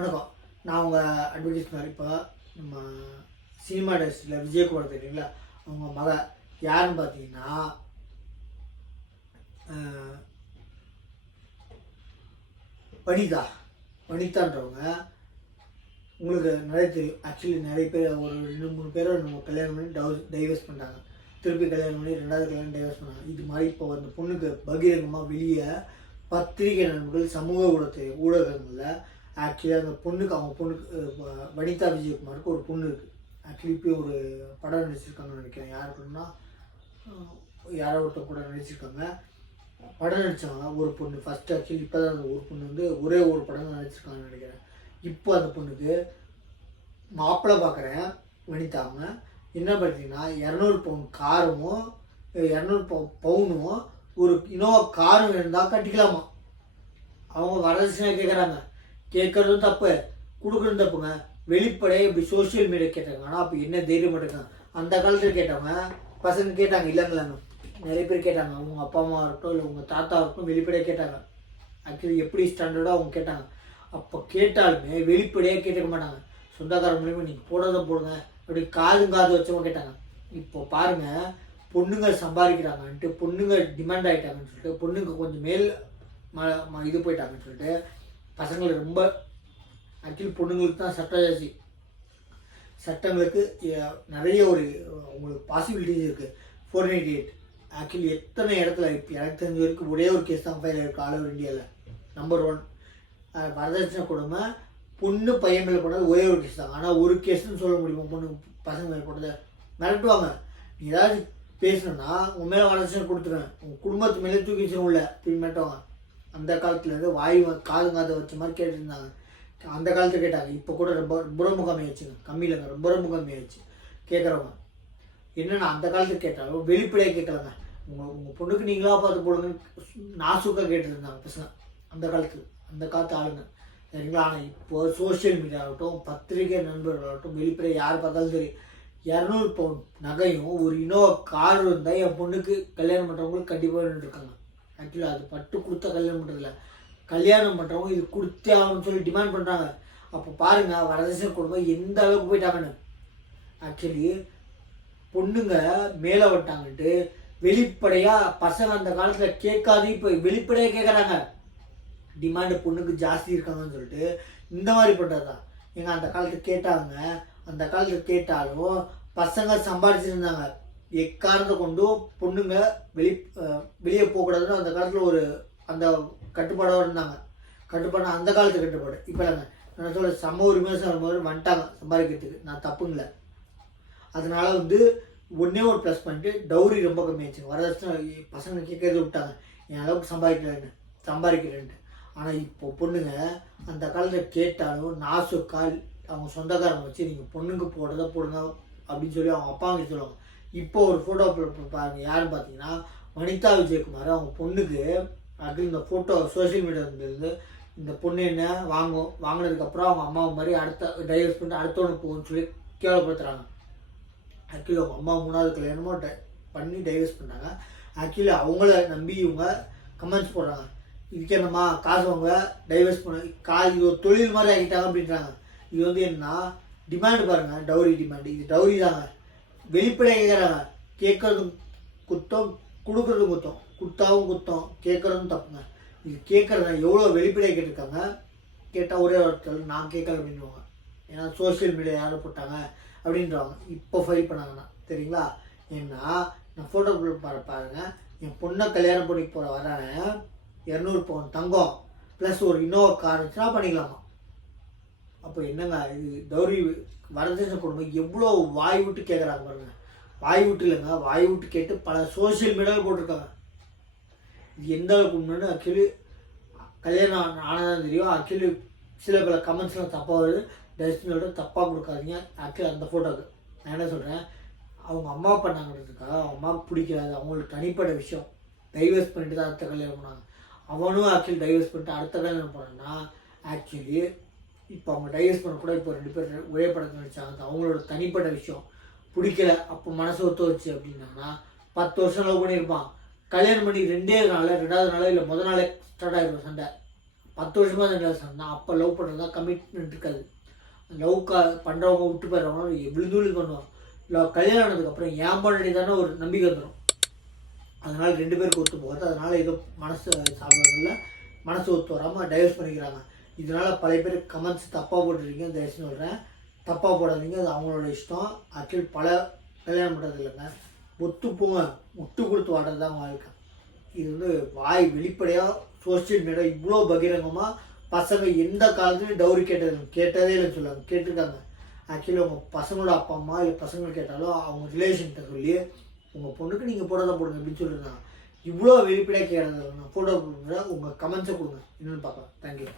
வணக்கம். நான் உங்கள் அட்வர்டைஸ்மெண்ட். இப்போ நம்ம சினிமா இண்டஸ்ட்ரியில் விஜயகுமார் தெரியுங்களா, அவங்க மக யாருன்னு பார்த்தீங்கன்னா வனிதான்றவங்க. உங்களுக்கு நிறைய தெரியும். ஆக்சுவலி நிறைய பேர் ஒரு 2-3 பேரை நம்ம கல்யாணம் பண்ணி டைவர்ஸ் பண்ணாங்க. திருப்பி கல்யாணம் பண்ணி 2வது கல்யாணம் டைவர்ஸ் பண்ணாங்க. இது மாதிரி இப்போ அந்த பொண்ணுக்கு பகிரங்கமாக வெளியே பத்திரிகை நண்பர்கள் சமூக ஊடகங்களில் ஆக்சுவலி அந்த பொண்ணுக்கு வனிதா விஜயகுமாருக்கு ஒரு பொண்ணு இருக்குது. ஆக்சுவலி இப்போ ஒரு படம் நடிச்சிருக்காங்கன்னு நினைக்கிறேன். யாருக்குன்னா யாரோ ஒருத்தர் கூட நடிச்சிருக்காங்க. படம் நடித்தாங்க ஒரு பொண்ணு ஃபஸ்ட்டு. ஆக்சுவலி இப்போ தான் அந்த ஒரு பொண்ணு வந்து ஒரே ஒரு படம் தான் நடிச்சிருக்காங்கன்னு நினைக்கிறேன். இப்போ அந்த பொண்ணுக்கு மாப்பிள்ளை பார்க்குறேன் வனிதாங்க. என்ன பார்த்தீங்கன்னா 200 பவுன் காரும் 200 பவுனும் ஒரு இனோவா காரும் இருந்தால் கட்டிக்கலாமா. அவங்க வரதட்சணை கேட்குறாங்க. கேட்குறதும் தப்பு, கொடுக்குறதும் தப்புங்க. வெளிப்படையாக இப்படி சோஷியல் மீடியா கேட்டாங்க. ஆனால் அப்போ என்ன தைரியம் மாட்டேங்க. அந்த காலத்தில் கேட்டவங்க பசங்க கேட்டாங்க இல்லைங்களாங்க. நிறைய பேர் கேட்டாங்க. அவங்க அப்பா அம்மா இருக்கட்டும் இல்லை உங்கள் தாத்தா இருக்கட்டும் வெளிப்படையாக கேட்டாங்க. ஆக்சுவலி எப்படி ஸ்டாண்டர்டாக அவங்க கேட்டாங்க. அப்போ கேட்டாலுமே வெளிப்படையாக கேட்டுக்க மாட்டாங்க. சொந்தக்கார மூலியமாக நீங்கள் போடுறத போடுங்க அப்படி காது வச்சவங்க கேட்டாங்க. இப்போ பாருங்கள், பொண்ணுங்க சம்பாதிக்கிறாங்கன்ட்டு பொண்ணுங்க டிமாண்ட் ஆகிட்டாங்கன்னு சொல்லிட்டு பொண்ணுங்க கொஞ்சம் மேல் இது போயிட்டாங்கன்னு சொல்லிட்டு பசங்களுக்கு ரொம்ப ஆக்சுவலி பொண்ணுங்களுக்கு தான் சட்டம் ஜாஸ்தி. சட்டங்களுக்கு நிறைய உங்களுக்கு பாசிபிலிட்டிஸ் இருக்குது. 498 ஆக்சுவலி எத்தனை இடத்துல இப்போ எனக்கு தெரிஞ்ச வரைக்கும் ஒரே ஒரு கேஸ் தான் ஃபைல் இருக்குது ஆல் ஓவர் இந்தியாவில். நம்பர் 1 வரதட்சணை கொடுமை பொண்ணு பையன் மேலே போனது ஒரே ஒரு கேஸ் தான். ஆனால் ஒரு கேஸ்ன்னு சொல்ல முடியுமா? பொண்ணு பசங்க மேலே போட்டதை மிரட்டுவாங்க. நீ ஏதாவது பேசணுன்னா உன் மேலே வரதட்சணை கொடுத்துருவேன், உங்கள் குடும்பத்து மேலே தூக்கி வச்சிருவோம்ல அப்படின்னு மிரட்டுவாங்க. அந்த காலத்துலேருந்து காது வச்ச மாதிரி கேட்டுருந்தாங்க. அந்த காலத்தில் கேட்டாங்க. இப்போ கூட ரொம்ப கம்மியாச்சுங்க. கம்மியில்லைங்க, ரொம்ப கம்மியாச்சு கேட்குறவங்க. என்னென்னா அந்த காலத்துக்கு கேட்டாலும் வெளிப்படையாக கேட்கலங்க. உங்கள் பொண்ணுக்கு நீங்களாக பார்த்து போடுங்கன்னு நாசுக்காக கேட்டுருந்தாங்க பசங்க அந்த காலத்து ஆளுங்க சரிங்களா. ஆனால் இப்போ சோஷியல் மீடியா ஆகட்டும் பத்திரிகை நண்பர்களாகட்டும் வெளிப்படையாக யார் பார்த்தாலும் சரி 200 பவுன் நகையும் ஒரு இனோவா கார் இருந்தால் என் பொண்ணுக்கு கல்யாணம் பண்ணுறவங்களுக்கு கண்டிப்பாக இருக்காங்க. ஆக்சுவலி அது பட்டு கொடுத்தா கல்யாணம் பண்ணுறதில்ல, கல்யாணம் பண்ணுறவங்க இது கொடுத்தே ஆகணும்னு சொல்லி டிமாண்ட் பண்ணுறாங்க. அப்போ பாருங்கள் வரதட்சணை குடும்பம் எந்த அளவுக்கு போயிட்டாங்கன்னு. ஆக்சுவலி பொண்ணுங்க மேலே விட்டாங்கன்ட்டு வெளிப்படையாக பசங்க அந்த காலத்தில் கேட்காது இப்போ வெளிப்படையாக கேட்குறாங்க. டிமாண்டு பொண்ணுக்கு ஜாஸ்தி இருக்காங்கன்னு சொல்லிட்டு இந்த மாதிரி பண்ணுறது தான். எங்கள் அந்த காலத்தில் கேட்டாங்க. அந்த காலத்தில் கேட்டாலும் பசங்க சம்பாதிச்சிருந்தாங்க. எக்காரணத்தை கொண்டும் பொண்ணுங்க வெளியே போகக்கூடாதுன்னு அந்த காலத்தில் அந்த கட்டுப்பாடோடு இருந்தாங்க. கட்டுப்பாடு அந்த காலத்து கட்டுப்பாடு. இப்போ இல்லைங்க. நான் சொல்ல சம உரிமை வந்துட்டாங்க சம்பாதிக்கிறதுக்கு. நான் தப்புங்கள. அதனால ஒன்றே ஒரு ப்ளஸ் பண்ணிட்டு டவுரி ரொம்ப கம்மியாச்சுங்க. வரதட்சணை பசங்க கேட்கறது விட்டாங்க. என் அளவுக்கு சம்பாதிக்கிறேன்ட்டு. ஆனால் இப்போ பொண்ணுங்க அந்த காலத்தில் கேட்டாலும் நாசுக்கால் அவங்க சொந்தக்காரங்க வச்சு நீங்கள் பொண்ணுங்க போடுறத போடுங்க அப்படின்னு சொல்லி அவங்க அப்பா அவங்க சொல்லுவாங்க. இப்போ ஒரு ஃபோட்டோ பாருங்கள். யாருன்னு பார்த்தீங்கன்னா வனிதா விஜயகுமார். அவங்க பொண்ணுக்கு இந்த ஃபோட்டோ சோஷியல் மீடியாவிலேருந்து இந்த பொண்ணு என்ன வாங்கினதுக்கப்புறம் அவங்க அம்மாவை மாதிரி அடுத்த டைவர்ஸ் பண்ணிட்டு அடுத்தவனுக்கு போகும்னு சொல்லி கேவலப்படுத்துகிறாங்க. ஆக்சுவலி அவங்க அம்மா 3வது கல்யாணமோ பண்ணி டைவர்ஸ் பண்ணாங்க. ஆக்சுவலி அவங்கள நம்பி இவங்க கமெண்ட்ஸ் போடுறாங்க. இதுக்கு என்னம்மா காசு வாங்க டைவர்ஸ் பண்ண இது ஒரு தொழில் மாதிரி ஆகிட்டாங்க அப்படின்றாங்க. இது என்னன்னா டிமாண்டு பாருங்கள், டவுரி டிமாண்டு. இது டவுரி தாங்க. வெளிப்படையாக கேட்குறாங்க. கேட்குறதும் குத்தம், கொடுக்குறதும் குத்தம். குத்தாவும் குத்தம், கேட்குறதும் தப்புங்க. இது கேட்குறத எவ்வளோ வெளிப்படையாக கேட்டிருக்காங்க. கேட்டால் ஒரே ஒருத்தர் நான் கேட்கல அப்படின்வாங்க. ஏன்னா சோஷியல் மீடியா யாரும் போட்டாங்க அப்படின்றாங்க. இப்போ ஃபைல் பண்ணாங்கன்னா சரிங்களா. ஏன்னா நான் ஃபோட்டோ பாருங்கள். என் பொண்ணை கல்யாணம் பண்ணி வரானேன் 200 பவுன் தங்கம் ப்ளஸ் ஒரு இனோவா கார் இருந்துச்சுன்னா பண்ணிக்கலாமா. அப்போ என்னங்க இது டவுரி வரதட்சணை குடும்பம் எவ்வளோ வாய் விட்டு கேட்குறாங்க பாருங்கள். வாய் விட்டு இல்லைங்க, வாய் விட்டு கேட்டு பல சோஷியல் மீடியாவில் போட்டிருக்காங்க. இது எந்த அளவுக்கு உண்மைன்னு ஆக்சுவலி கல்யாணம் ஆனதான் தெரியும். ஆக்சுவலி பல கமெண்ட்ஸ்லாம் தப்பாக வருது. டஸ்ட்பினோட தப்பாக கொடுக்காதீங்க. ஆக்சுவலி அந்த ஃபோட்டோவுக்கு நான் என்ன சொல்கிறேன், அவங்க அம்மா பண்ணாங்கிறதுக்காக அவங்க அம்மாவுக்கு பிடிக்காது, அவங்களுக்கு தனிப்பட்ட விஷயம். டைவர்ஸ் பண்ணிட்டு தான் அடுத்த கல்யாணம் பண்ணாங்க. அவனும் ஆக்சுவலி டைவர்ஸ் பண்ணிட்டு அடுத்த கல்யாணம் பண்ணான்னா ஆக்சுவலி இப்போ அவங்க டைவர்ஸ் பண்ண கூட இப்போ 2 பேர் ஒரே படத்தில் நடிச்சாங்க. அவங்களோட தனிப்பட்ட விஷயம் பிடிக்கல. அப்போ மனசு ஒத்து வச்சு அப்படின்னாங்கன்னா 10 வருஷம் லவ் பண்ணியிருப்பான். கல்யாணம் பண்ணி 2வது நாள் இல்லை முதல் நாளே ஸ்டார்ட் ஆகிருக்கும் சண்டை. 10 வருஷமாக தான் ரிலேஷன். நான் அப்போ லவ் பண்ணுறது தான் கமிட்மெண்ட் இருக்காது. லவ் பண்ணுறவங்க விட்டு போயிடுறவங்க விழுந்து பண்ணுவாங்க. இல்லை கல்யாணம் ஆனதுக்கப்புறம் ஏன் பண்ணி தானே ஒரு நம்பிக்கை வந்துடும். அதனால் 2 பேருக்கு ஒத்து போகாது. அதனால் ஏதோ மனசு சாப்பிட்றதுல மனசு ஒத்து வராமல் டைவர்ஸ் பண்ணிக்கிறாங்க. இதனால் பல பேர் கமெண்ட்ஸ் தப்பாக போட்டுருக்கீங்க. தயவுசெய்து சொல்கிறேன், தப்பாக போடாதீங்க. அது அவங்களோட இஷ்டம். ஆக்சுவலி பல கல்யாணம் பண்ணுறது இல்லைங்க, ஒத்து போங்க, முட்டு கொடுத்து வாடுறது தான் வாழ்க்கை. இது வந்து வாய் வெளிப்படையாக சோசியல் மீடியா இவ்வளோ பகிரங்கமாக பசங்க எந்த காலத்துலையும் டவுரி கேட்டதே இல்லைன்னு சொல்லுவாங்க. கேட்டிருக்காங்க. ஆக்சுவலி உங்கள் பசங்களோட அப்பா அம்மா இல்லை பசங்க கேட்டாலும் அவங்க ரிலேஷன்கிட்ட சொல்லி உங்கள் பொண்ணுக்கு நீங்கள் போட போடுங்க அப்படின்னு சொல்லியிருந்தாங்க. இவ்வளோ வெளிப்படையாக கேட்கறது. நான் ஃபோட்டோ கொடுங்க, உங்கள் கமெண்ட்ஸை கொடுங்க, என்னென்னு பார்க்கலாம். தேங்க்யூ.